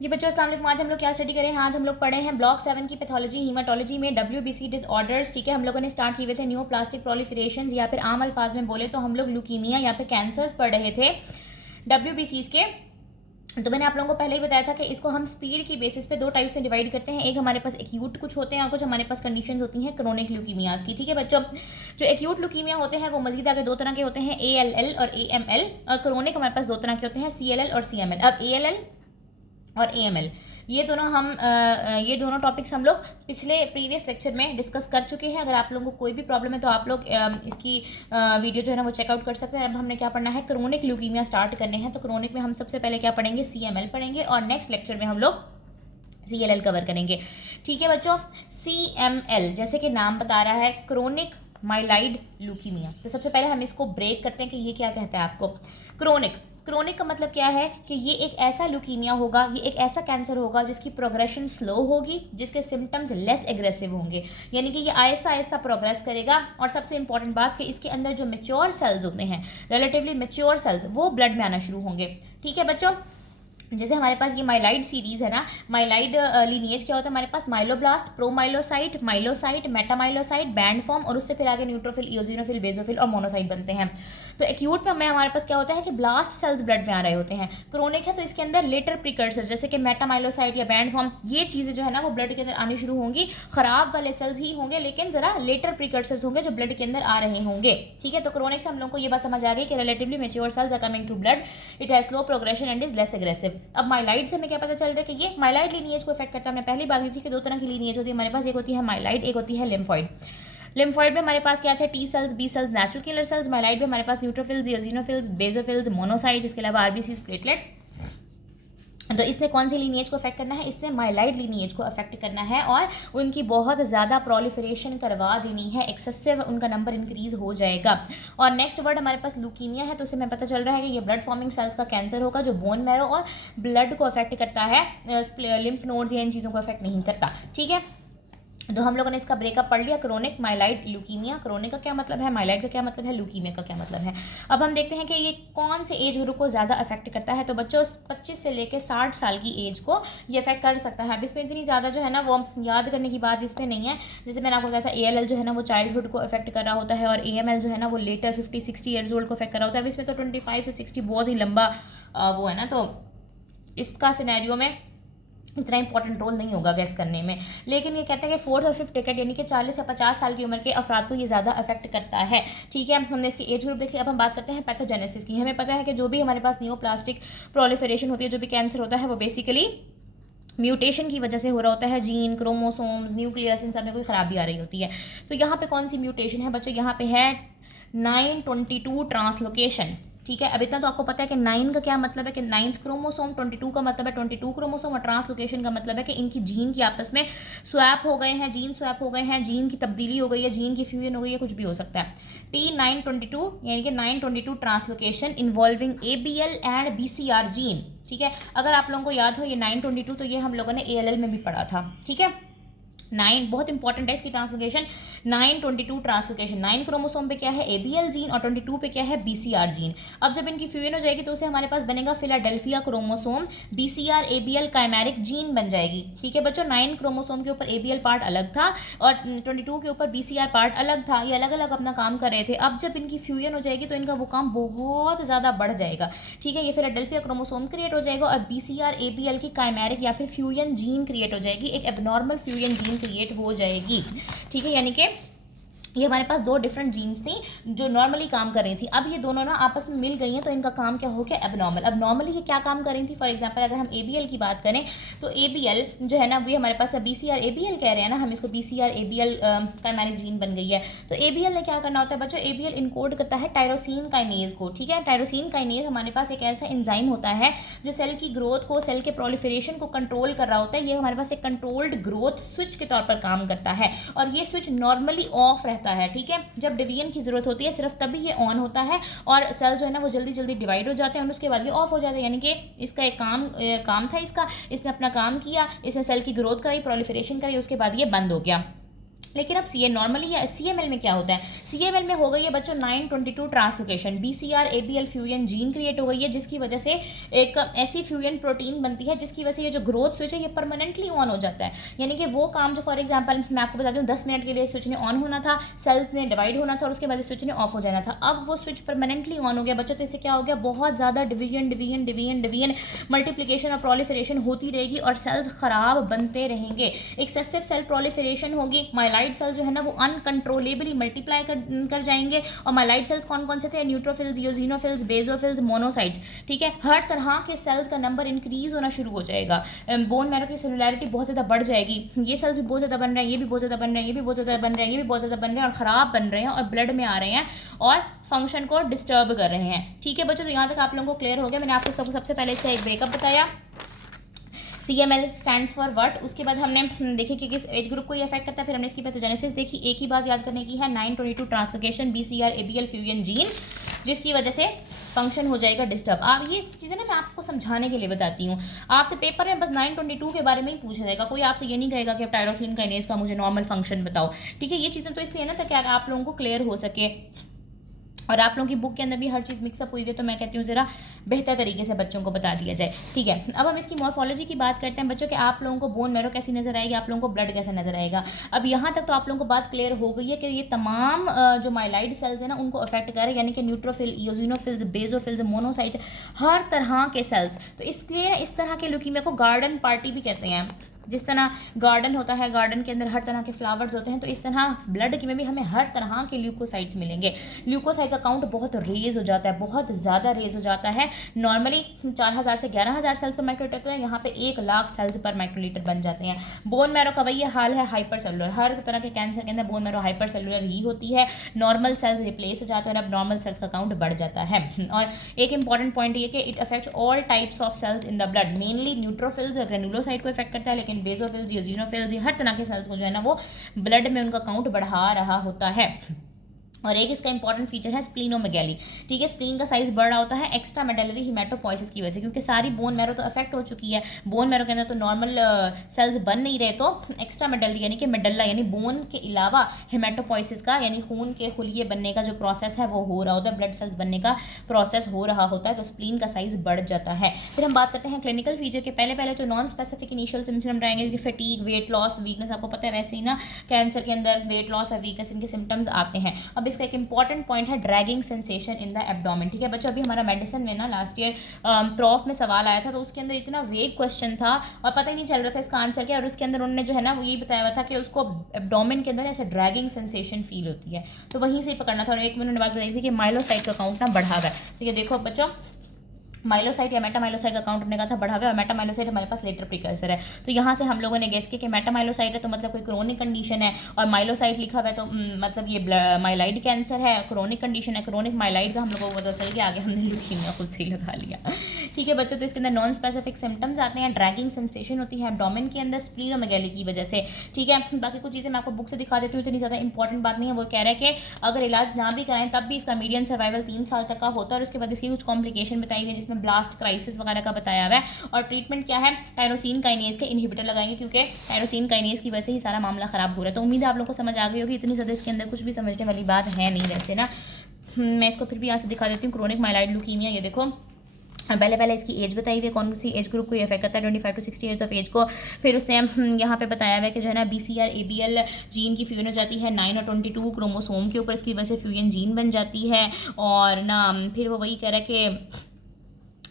जी बच्चों अस्सलाम वालेकुम। आज हम लोग क्या स्टडी करें हैं? आज हम लोग पढ़े हैं ब्लॉक 7 की पैथोलॉजी हीमाटोलॉजी में WBC डिसऑर्डर्स। ठीक है, हम लोगों ने स्टार्ट किए हुए थे न्यू प्लास्टिक प्रोलिफरेशन, या फिर आम अल्फाज में बोले तो हम लोग ल्यूकीमिया या फिर कैंसर्स पढ़ रहे थे WBCs के। तो मैंने आप लोगों को पहले ही बताया था कि इसको हम स्पीड की बेसिस पे दो टाइप्स में डिवाइड करते हैं। एक हमारे पास एक्यूट कुछ होते हैं और कुछ हमारे पास कंडीशंस होती हैं क्रोनिक ल्यूकीमियाज की। ठीक है बच्चों, जो एक्यूट ल्यूकीमिया होते हैं वो मजीद आगे दो तरह के होते हैं, ALL और AML। और क्रोनिक हमारे पास दो तरह के होते हैं, CLL और CML। अब ALL और AML ये दोनों टॉपिक्स हम लोग पिछले प्रीवियस लेक्चर में डिस्कस कर चुके हैं। अगर आप लोगों को कोई भी प्रॉब्लम है तो आप लोग इसकी वीडियो जो है ना वो चेकआउट कर सकते हैं। अब हमने क्या पढ़ना है, क्रोनिक ल्यूकीमिया स्टार्ट करने हैं। तो क्रोनिक में हम सबसे पहले क्या पढ़ेंगे, CML पढ़ेंगे और नेक्स्ट लेक्चर में हम लोग CLL कवर करेंगे। ठीक है बच्चों, CML जैसे कि नाम बता रहा है, क्रोनिक माइलाइड ल्यूकीमिया। तो सबसे पहले हम इसको ब्रेक करते हैं कि ये क्या कहता है आपको। क्रोनिक का मतलब क्या है कि ये एक ऐसा ल्यूकीमिया होगा, ये एक ऐसा कैंसर होगा जिसकी प्रोग्रेशन स्लो होगी, जिसके सिम्टम्स लेस एग्रेसिव होंगे, यानी कि ये आहिस्ता आहिस्ता प्रोग्रेस करेगा। और सबसे इंपॉर्टेंट बात कि इसके अंदर जो मेच्योर सेल्स होते हैं, रिलेटिवली मेच्योर सेल्स, वो ब्लड में आना शुरू होंगे। ठीक है बच्चों, जैसे हमारे पास ये माइलाइड सीरीज है ना, माइलाइड लीनिएज क्या होता है हमारे पास, माइलोब्लास्ट, प्रोमाइलोसाइट, माइलोसाइट, मेटामाइलोसाइट, बैंड फॉर्म, और उससे फिर आगे न्यूट्रोफिल, इओसिनोफिल, बेसोफिल और मोनोसाइट बनते हैं। तो एक्यूट में हमारे पास क्या होता है कि ब्लास्ट सेल्स ब्लड में आ रहे होते हैं। क्रोनिक है तो इसके अंदर लेटर प्रिकर्सर जैसे कि मेटामाइलोसाइट या बैंड फॉर्म, ये चीज़ें जो है ना वो ब्लड के अंदर आनी शुरू होंगी। खराब वाले सेल्स ही होंगे लेकिन जरा लेटर प्रिकर्सर्स होंगे जो ब्लड के अंदर आ रहे होंगे। ठीक है, तो क्रोनिक से हम लोग को ये बात समझ आ गई कि relatively mature cells are coming to blood, it has slow progression and is less aggressive. अब माइलाइड से हमें क्या पता चल रहा है कि ये माइलाइड लीनिएज को इफेक्ट करता है। हमने पहली बात की थी कि दो तरह की लीनिएज होती है हमारे पास, एक होती है माइलाइड, एक होती है लिम्फॉइड। लिम्फॉइड में हमारे पास क्या थे, T cells, B cells, natural killer cells. Myeloid में हमारे पास न्यूट्रोफिल्स, इओसिनोफिल्स, बेसोफिल्स, मोनोसाइट, इसके अलावा RBCs, प्लेटलेट्स। तो इसने कौन सी लीनिएज को अफेक्ट करना है, इसने माइलाइड लीनिएज को अफेक्ट करना है और उनकी बहुत ज़्यादा प्रोलिफरेशन करवा देनी है, एक्सेसिव उनका नंबर इंक्रीज हो जाएगा। और नेक्स्ट वर्ड हमारे पास ल्यूकीमिया है, तो उससे हमें पता चल रहा है कि ये ब्लड फॉर्मिंग सेल्स का कैंसर होगा जो बोन मैरो और ब्लड को अफेक्ट करता है, लिम्फ नोड्स या इन चीज़ों को अफेक्ट नहीं करता। ठीक है, तो हम लोगों ने इसका ब्रेकअप पढ़ लिया, क्रोनिक, माइलाइड, ल्यूकीमिया। क्रोनिक का क्या मतलब है, माइलाइड का क्या मतलब है, ल्यूकीमिया का क्या मतलब है। अब हम देखते हैं कि ये कौन से एज ग्रुप को ज़्यादा अफेक्ट करता है। तो बच्चों 25 से लेकर 60 साल की एज को ये अफेक्ट कर सकता है। अब इसमें इतनी ज़्यादा जो है ना वो याद करने की बात इसमें नहीं है। जैसे मैंने आपको बताया था ALL जो है ना वो चाइल्डहुड को अफेक्ट कर रहा होता है और AML जो है ना वो लेटर 50-60 ईयर्स ओल्ड को अफेक्ट कर रहा होता है। अब इसमें तो 25 से 60 बहुत ही लंबा वो है ना, तो इसका सिनेरियो में इतना इंपॉर्टेंट रोल नहीं होगा गैस करने में। लेकिन ये कहता है कि 4th और 5th डिकेड यानी कि 40 से 50 साल की उम्र के अफराद को ये ज़्यादा अफेक्ट करता है। ठीक है, हमने इसकी एज ग्रुप देखी। अब हम बात करते हैं पैथोजेनेसिस की। हमें पता है कि जो भी हमारे पास न्यूप्लास्टिक प्रोलिफरेशन होती है, जो भी कैंसर होता है वो बेसिकली म्यूटेशन की वजह से हो रहा होता है। जीन, क्रोमोसोम्स, न्यूक्लियस, इन सब में कोई खराबी आ रही होती है। तो यहाँ पे कौन सी म्यूटेशन है बच्चों, यहाँ पे है 922 ट्रांसलोकेशन। ठीक है, अब इतना तो आपको पता है कि 9 का क्या मतलब है कि 9th क्रोमोसोम, 22 का मतलब है 22 क्रोमोसोम, और ट्रांसलोकेशन का मतलब है कि इनकी जीन की आपस में स्वैप हो गए हैं, जीन स्वैप हो गए हैं, जीन की तब्दीली हो गई है, जीन की फ्यूजन हो गई है, कुछ भी हो सकता है। T922 यानी कि 922 translocation involving ABL and BCR gene. ठीक है, अगर आप लोगों को याद हो ये 922 तो ये हम लोगों ने ALL में भी पढ़ा था। ठीक है, 9 बहुत इंपॉर्टेंट है इसकी ट्रांसलोकेशन। 922 ट्रांसलोकेशन, 9 क्रोमोसोम पे क्या है ABL जीन और 22 पे क्या है BCR जीन। अब जब इनकी फ्यूजन हो जाएगी तो उसे हमारे पास बनेगा Philadelphia chromosome, BCR ABL chimeric gene बन जाएगी। ठीक है बच्चों, 9 क्रोमोसोम के ऊपर ABL पार्ट अलग था और 22 के ऊपर BCR पार्ट अलग था, ये अलग अलग अपना काम कर रहे थे। अब जब इनकी फ्यूजन हो जाएगी तो इनका वो काम बहुत ज़्यादा बढ़ जाएगा। ठीक है, ये फिलाडेल्फिया क्रोमोसोम क्रिएट हो जाएगा और BCR ABL की काइमेरिक या फिर फ्यूजन जीन क्रिएट हो जाएगी, एक एबनॉर्मल फ्यूजन जीन क्रिएट हो जाएगी। ठीक है, यानी कि ये हमारे पास दो डिफरेंट जीन्स थी जो नॉर्मली काम कर रही थी। अब ये दोनों ना आपस में मिल गई हैं तो इनका काम क्या हो गया, एबनॉर्मल। अब नॉर्मली ये क्या काम कर रही थी, फॉर एग्जांपल अगर हम ABL की बात करें तो ABL जो है ना वो हमारे पास BCR ABL कह रहे हैं ना हम इसको, BCR ABL काइमेरिक जीन बन गई है। तो ABL ने क्या करना होता है बच्चों, ABL इनकोड करता है टायरोसिन काइनेज को। ठीक है, टायरोसिन काइनेज हमारे पास एक ऐसा एंजाइम होता है जो सेल की ग्रोथ को, सेल के प्रोलिफरेशन को कंट्रोल कर रहा होता है। ये हमारे पास एक कंट्रोल्ड ग्रोथ स्विच के तौर पर काम करता है और ये स्विच नॉर्मली ऑफ रहता है। ठीक है, जब डिवीजन की जरूरत होती है सिर्फ तभी ये ऑन होता है और सेल जो है ना वो जल्दी जल्दी डिवाइड हो जाते हैं और उसके बाद ये ऑफ हो जाते हैं। यानी कि इसका एक काम था इसका, इसने अपना काम किया, इसने सेल की ग्रोथ कराई, प्रोलिफरेशन कराई, उसके बाद ये बंद हो गया। लेकिन अब सी ए नॉर्मली या सी एम एल में क्या होता है, सी एम एल में हो गई है बच्चों 922 translocation, B C R A B L fusion gene create हो गई है, जिसकी वजह से एक ऐसी फ्यूजन प्रोटीन बनती है जिसकी वजह से ये जो ग्रोथ स्विच है ये परमानेंटली ऑन हो जाता है। यानी कि वो काम जो फॉर एग्जाम्पल मैं आपको बताती हूँ 10 मिनट के लिए स्विच ने ऑन होना था, सेल्स ने डिवाइड होना था और उसके बाद स्विच ने ऑफ हो जाना था, अब वो स्विच परमानेंटली ऑन हो गया बच्चों। तो इससे क्या हो गया, बहुत ज़्यादा डिवीजन मल्टीप्लिकेशन और प्रोलिफरेशन होती रहेगी और सेल्स खराब बनते रहेंगे। एक्सेसिव सेल प्रोलिफरेशन होगी, माइलाइड सेल्स जो है ना वो अनकंट्रोलेबली मल्टीप्लाई कर जाएंगे। और माइलाइड सेल्स कौन कौन से थे, न्यूट्रोफिल्स, यूजिनोफिल्स, बेजोफिल्स, मोनोसाइट्स, ठीक है। हर तरह के सेल्स का नंबर इंक्रीज होना शुरू हो जाएगा, बोन मैरो की सेलुलैरिटी बहुत ज़्यादा बढ़ जाएगी, ये सेल्स भी बहुत ज़्यादा बन रहे हैं, ये भी बहुत ज़्यादा बन रहे हैं, ये भी बहुत ज़्यादा बन रहे हैं, ये भी बहुत ज़्यादा बन रहे हैं और ख़राब बन रहे हैं और ब्लड में आ रहे हैं और फंक्शन को डिस्टर्ब कर रहे हैं। ठीक है बच्चों, तो यहाँ तक आप लोगों को क्लियर हो गया। मैंने आपको सबसे पहले इसका एक ब्रेकअप बताया, CML स्टैंड्स फॉर व्हाट, उसके बाद हमने देखी कि किस एज ग्रुप को ये अफेक्ट करता है, फिर हमने इसकी पैथोजेनेसिस देखी। एक ही बात याद करने की है, 922 translocation BCR ABL fusion gene, जिसकी वजह से फंक्शन हो जाएगा डिस्टर्ब। आप ये चीज़ें ना मैं आपको समझाने के लिए बताती हूँ, आपसे पेपर में बस 922 के बारे में ही पूछा जाएगा, कोई आपसे ये नहीं कहेगा कि आप टायरोसिन काइनेज का मुझे नॉर्मल फंक्शन बताओ। ठीक है, ये चीज़ें तो इसलिए ना ताकि आप लोगों को क्लियर हो सके और आप लोगों की बुक के अंदर भी हर चीज़ मिक्सअप हुई है, तो मैं कहती हूँ ज़रा बेहतर तरीके से बच्चों को बता दिया जाए। ठीक है, अब हम इसकी मॉर्फोलॉजी की बात करते हैं बच्चों के, आप लोगों को बोन मैरो कैसी नजर आएगी, आप लोगों को ब्लड कैसा नजर आएगा। अब यहाँ तक तो आप लोगों को बात क्लियर हो गई है कि ये तमाम जो माइलाइड सेल्स है ना उनको अफेक्ट करे, यानी कि न्यूट्रोफिल, यूजिनोफिल्स, बेजोफिल्स, मोनोसाइट्स, हर तरह के सेल्स। तो इसलिए इस तरह के ल्यूकीमिया को गार्डन पार्टी भी कहते हैं। जिस तरह गार्डन होता है, गार्डन के अंदर हर तरह के फ्लावर्स होते हैं, तो इस तरह ब्लड की में भी हमें हर तरह के ल्यूकोसाइट्स मिलेंगे। ल्यूकोसाइट का काउंट बहुत रेज हो जाता है, बहुत ज़्यादा रेज हो जाता है। नॉर्मली 4000 से 11000 सेल्स पर माइक्रोलीटर, तो यहाँ पे 1 लाख सेल्स पर माइक्रोलीटर बन जाते हैं। बोन मैरो का वही हाल है, हाइपर सेलुलर, हर तरह के कैंसर के अंदर बोन मैरो हाइपर सेलुलर ही होती है। नॉर्मल सेल्स रिप्लेस हो जाते हैं और अब नॉर्मल सेल्स का काउंट बढ़ जाता है। और एक इंपॉर्टेंट पॉइंट ये कि it affects all types of cells in the blood, mainly neutrophils, granulocyte को इफेक्ट करता है, लेकिन बेजोफिल्स, यूजिनोफिल्स, हर तरह के सेल्स को जो है ना वो ब्लड में उनका काउंट बढ़ा रहा होता है। और एक इसका इंपॉर्टेंट फीचर है स्प्लीनोमेगैली। ठीक है, स्प्लीन का साइज बढ़ रहा होता है एक्स्ट्रा मेडलरी हिमेटोपोइसिस की वजह से, क्योंकि सारी बोन मैरो तो अफेक्ट हो चुकी है, बोन मैरो के अंदर तो नॉर्मल सेल्स बन नहीं रहे, तो एक्स्ट्रा मेडलरी यानी कि मेडल्ला यानी बोन के अलावा हिमेटोपोइसिस का यानी खून के खुलिये बनने का जो प्रोसेस है वो हो रहा होता है, ब्लड सेल्स बनने का प्रोसेस हो रहा होता है, तो स्प्लीन का साइज बढ़ जाता है। फिर हम बात करते हैं क्लिनिकल फीचर के। पहले तो नॉन स्पेसिफिक इनिशियल सिम्टम रहेंगे, जैसे फटीग, वेट लॉस, वीकनेस, आपको पता है वैसे ही ना कैंसर के अंदर वेट लॉस और वीकनेस इनके सिम्टम्स आते हैं। अब इसका एक इंपॉर्टेंट पॉइंट है dragging sensation in the abdomen. ठीक है बच्चों, अभी हमारा मेडिसिन में ना लास्ट ईयर प्रॉफ में सवाल आया था, तो उसके अंदर इतना वेग क्वेश्चन था और पता ही नहीं चल रहा था इसका आंसर क्या, और उसके अंदर उन्होंने जो है ना वो यही बताया हुआ था कि उसको एब्डोमेन के अंदर ऐसे ड्रैगिंग सेंसेशन फील होती है, तो वहीं से ही पकड़ना था। और एक उन्होंने बात बताई थी कि माइलोसाइट का काउंट ना बढ़ा हुआ है। ठीक है, देखो बच्चों, माइलोसाइट या मेटामाइलोसाइट का काउंट हमने कहा था बढ़ा हुआ है और मेटामाइलोसाइट हमारे पास लेटर प्रिकर्सर है, तो यहाँ से हम लोगों ने गेस किया कि मेटामाइलोसाइट है तो मतलब कोई क्रोनिक कंडीशन है, और माइलोसाइट लिखा हुआ है तो मतलब ये माइलाइड कैंसर है, क्रोनिक कंडीशन है, क्रोनिक माइलाइड का हम लोगों को पता चल गया, आगे हमने ल्यूकीमिया खुद से ही लगा लिया। ठीक है बच्चों, तो इसके अंदर नॉन स्पेसिफिक सिम्टम्स आते हैं, ड्रैगिंग सेंसेशन होती है एब्डोमेन के अंदर स्प्लीनोमेगैली की वजह से। ठीक है, बाकी कुछ चीज़ें मैं आपको बुक से दिखा देती हूँ, इतनी ज़्यादा इंपॉर्टेंट बात नहीं है। वो कह रहा है कि अगर इलाज ना भी कराएं तब भी इसका मीडियन सर्वाइवल 3 साल तक का होता है, और उसके बाद इसकी कुछ कॉम्प्लिकेशन बताई गई जिसमें ब्लास्ट, क्राइसिस वगैरह का बताया हुआ है। और ट्रीटमेंट क्या है, टायरोसिन काइनेज के इनहिबिटर लगाएंगे, क्योंकि टायरोसिन काइनेज की वजह से ही सारा मामला खराब हो रहा है। तो उम्मीद है आप लोगों को समझ आ गई होगी, इतनी ज़्यादा इसके अंदर कुछ भी समझने वाली बात है नहीं वैसे ना। मैं इसको फिर भी यहाँ से दिखा देती हूँ, क्रोनिक माइलाइड ल्यूकीमिया, ये देखो पहले इसकी एज बताई हुई है, कौन सी एज ग्रुप को ये अफेक्ट करता है, 25 to 60 ईयर्स ऑफ एज को। फिर उसने यहाँ पे बताया हुआ है कि जो है ना BCR ABL जीन की फ्यूजन हो जाती है 9 और 22 क्रोमोसोम के ऊपर, इसकी वजह से फ्यूजन जीन बन जाती है। और ना फिर वो वही कह रहा है कि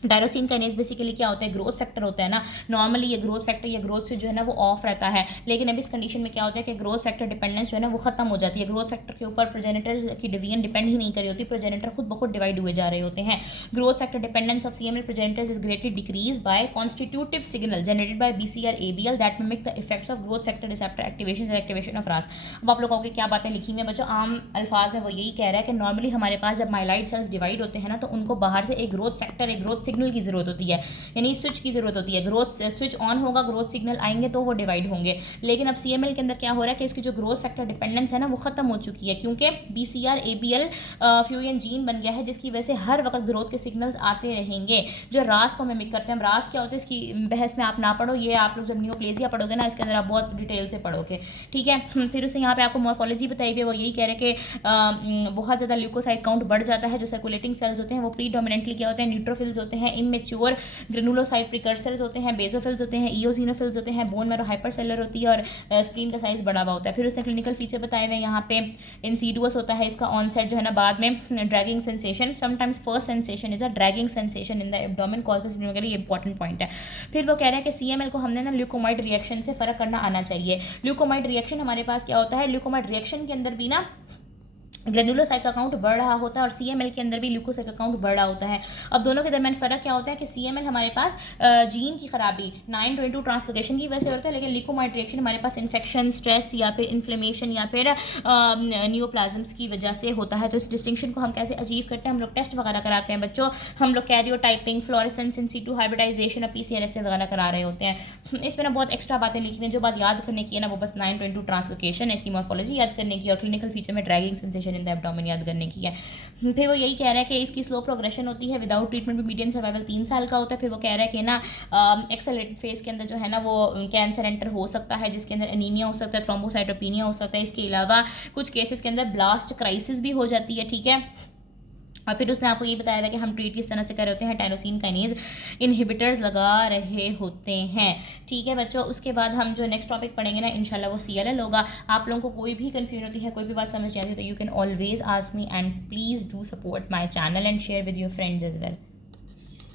टायरोसिन काइनेज बेसिकली क्या होता है, ग्रोथ फैक्टर होता है ना। नॉर्मली ये ग्रोथ फैक्टर या ग्रोथ से जो है ना वो ऑफ रहता है, लेकिन अब इस कंडीशन में क्या होता है कि ग्रोथ फैक्टर डिपेंडेंस जो है ना वो खत्म हो जाती है। ग्रोथ फैक्टर के ऊपर प्रोजेनेटर्स की डिवीजन डिपेंड ही नहीं कर रही होती, प्रोजेनेटर खुद बहुत डिवाइड हुए जा रहे होते हैं। Growth factor dependence of CML progenitors is greatly decrease by constitutive signal generated by BCR ABL that mimic the effects of growth factor receptor activation और एक्टिवेशन ऑफ RAS। अब आप लोगों की क्या बातें लिखी हुई हैं बच्चों, आम अल्फाज में वो यही कह रहा है कि नॉर्मली हमारे पास जब माइलाइड सेल्स डिवाइड होते हैं ना तो उनको बाहर से एक ग्रोथ फैक्टर, एक ग्रोथ सिग्नल की ज़रूरत होती है, यानी स्विच की ज़रूरत होती है। ग्रोथ स्विच ऑन होगा, ग्रोथ सिग्नल आएंगे तो वो डिवाइड होंगे। लेकिन अब CML के अंदर क्या हो रहा है कि इसकी जो ग्रोथ फैक्टर डिपेंडेंस है ना वो ख़त्म हो चुकी है, क्योंकि BCR ABL फ्यूजन जीन बन गया है, जिसकी वजह से हर वक्त ग्रोथ के सिग्नल्स आते रहेंगे जो रास को मिमिक करते हैं। रास क्या होता है इसकी बहस में आप ना पढ़ो, ये आप लोग जब नियोप्लेजिया पढ़ोगे ना इसके अंदर आप बहुत डिटेल से पढ़ोगे, ठीक है। फिर उससे यहाँ पे आपको मॉर्फोलॉजी बताई गई, वो यही कह रहे हैं कि बहुत ज़्यादा ल्यूकोसाइट काउंट बढ़ जाता है। जो सर्कुलेटिंग सेल्स होते हैं वो प्रीडोमिनेंटली क्या होते हैं, न्यूट्रोफिल्स होते हैं, इमेच्योर ग्रेनुलोसाइट प्रिकर्सर्स होते हैं, बेसोफिल्स होते हैं, इओसिनोफिल्स होते हैं, बोन मैरो हाइपरसेलर होती है और स्प्लीन का साइज बड़ा हुआ होता है। फिर उसने क्लिनिकल फीचर बताए हुए यहाँ पे इंसीडुअस होता है इसका ऑनसेट जो है ना बाद में, dragging sensation, sometimes first sensation is a dragging sensation in the abdomen corpus वगैरह, ये इंपॉर्टेंट पॉइंट है। फिर वो कह रहे हैं कि CML को हमने ना ल्यूकोमाइड रिएक्शन से फ़र्क करना आना चाहिए। ल्यूकोमाइड रिएक्शन हमारे पास क्या होता है, ल्यूकोमाइड रिएक्शन के अंदर भी ना ग्रेनुलोसाइट का काउंट बढ़ रहा होता है और CML के अंदर भी ल्यूकोसाइट का काउंट बढ़ रहा होता है। अब दोनों के दरमियान फ़र्क क्या होता है कि CML हमारे पास जीन की खराबी 922 ट्रांसलोकेशन की वजह से होता है, लेकिन ल्यूकोमाइड रिएक्शन हमारे पास इन्फेक्शन, स्ट्रेस या फिर इन्फ्लेमेशन या फिर नियोप्लाज्म्स की वजह से होता है। तो इस डिस्टिंक्शन को हम कैसे अचीव करते हैं, हम लोग टेस्ट वगैरह कराते हैं बच्चों, हम लोग karyotyping, fluorescence in situ hybridization और PCRS वगैरह करा रहे होते हैं। इस पर ना बहुत एक्स्ट्रा बातें लिखी हैं, जो बात याद करने की है ना वो बस 922 ट्रांसलोकेशन है, इसकी मॉर्फोलॉजी याद करने की और क्लिनिकल फीचर में dragging sensation in the abdomen याद करने की है। फिर वो यही कह रहा है कि इसकी स्लो प्रोग्रेशन होती है, विदाउट ट्रीटमेंट में मीडियन सर्वाइवल 3 साल का होता है। फिर वो कह रहा है कि ना एक्सेलरेटेड फेज के अंदर जो है ना वो कैंसर एंटर हो सकता है, जिसके अंदर एनीमिया हो सकता है, थ्रोम्बोसाइटोपिनिया हो सकता है। इसके अलावा कुछ केसेस के अंदर ब्लास्ट क्राइसिस भी हो जाती है, ठीक है। और फिर उसने आपको ये बताया है कि हम ट्रीट किस तरह से कर रहे होते हैं, टाइरोसिन काइनेज इनहिबिटर्स लगा रहे होते हैं, ठीक है बच्चों। उसके बाद हम जो नेक्स्ट टॉपिक पढ़ेंगे ना इंशाल्लाह वो CLL होगा। आप लोगों को कोई भी कन्फ्यूजन होती है, कोई भी बात समझ नहीं आती तो you can always ask me and please do support my channel and share with your friends as well.